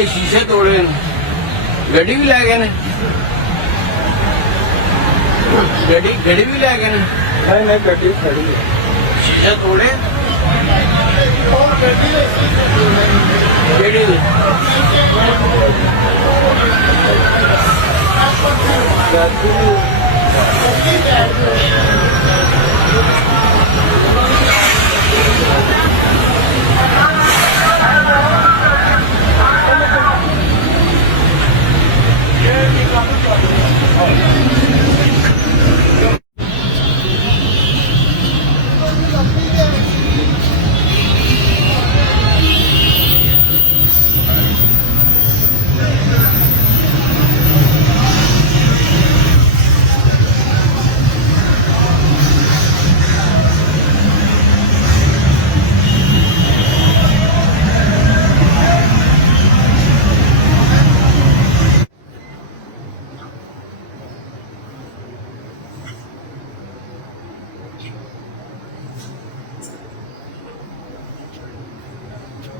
ਮੇਰੇ ਸ਼ੀਸ਼ੇ ਤੋੜੇ ਨੇ, ਗੱਡੀ ਵੀ ਲੈ ਗਏ ਨੇ, ਗੱਡੀ ਵੀ ਲੈ ਗਏ ਨੇ। नहीं गड्डी खड़ी है। ਸ਼ੀਸ਼ੇ ਤੋੜੇ ਕਿਹੜੀ ਦੇ? गड्डी